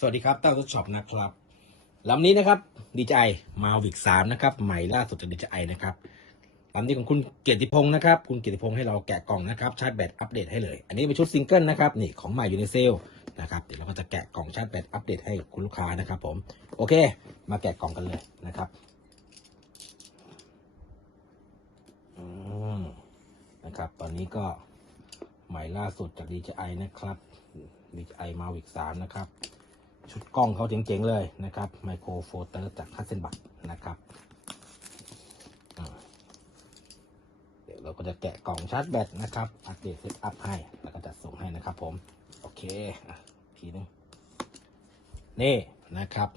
สวัสดีครับเต้าทดช็อปนะครับลำนี้นะครับดีใจมาวิกสามนะครับใหม่ล่าสุดจากดีใจนะครับลำนี้ของคุณเกียรติพงศ์นะครับคุณเกียรติพงศ์ให้เราแกะกล่องนะครับชาร์จแบตอัปเดตให้เลย อันนี้เป็นชุดซิงเกิลนะครับนี่ของใหม่อยู่ในเซลนะครับเดี๋ยวเราก็จะแกะกล่องชาร์จแบตอัปเดตให้คุณลูกค้านะครับผมโอเค มาแกะกล่องกันเลยนะครับอืมนะครับตอนนี้ก็ใหม่ล่าสุดจาก DJI นะครับ DJI Mavic 3 นะครับ ชุดกล้องเขาเจ๋งๆเลยนะครับไมโครโฟเตอร์จากฮัสเซนบักนะครับเดี๋ยวเราก็จะแกะกล่องชาร์จแบตนะครับอัปเดตเซตอัพให้ แล้วก็จัดส่งให้นะครับผม โอเคอะทีนึงนี่นะครับ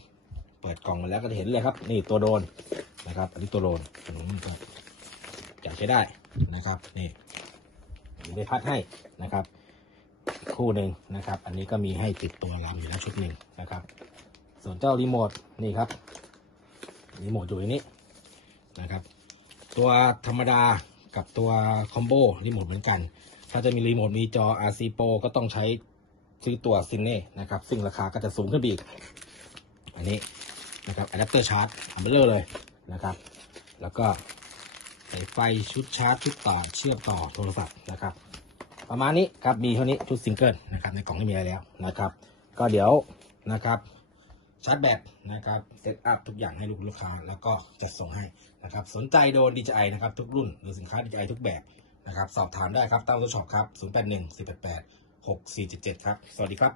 เปิดกล่องมาแล้วก็จะเห็นเลยครับ นี่ตัวโดนนะครับ อันนี้ตัวโดนขนมก็จะใช้ได้นะครับ นี่มีได้พัดให้นะครับ คู่หนึ่งนะครับ อันนี้ก็มีให้ติดตัวลำอยู่แล้วชุดหนึ่งนะครับ ส่วนเจ้ารีโมทนี่ครับรีโมทอยู่ในนี้นะครับ ตัวธรรมดากับตัวคอมโบรีโมทเหมือนกัน ถ้าจะมีรีโมทมีจอ RC Pro ก็ต้องใช้ซื้อตัวซินเน่นะครับ ซึ่งราคาก็จะสูงขึ้นอีก อันนี้นะครับอะแดปเตอร์ชาร์จอัมเบลเลอร์เลยนะครับ แล้วก็ใส่ไฟชุดชาร์จชุดต่อเชื่อมต่อโทรศัพท์นะครับ ประมาณนี้ครับมีเท่านี้ชุดซิงเกิลนะครับในกล่องไม่มีอะไรแล้วนะครับ ก็เดี๋ยวนะครับชาร์จแบตนะครับเซตอัพทุกอย่างให้ลูกลูกค้า แล้วก็จะส่งให้นะครับสนใจโดน DJI นะครับทุกรุ่นหรือสินค้า DJI ทุกแบบนะครับสอบถามได้ครับตั้งตัวช็อปครับ 081 488 6477 ครับ สวัสดีครับ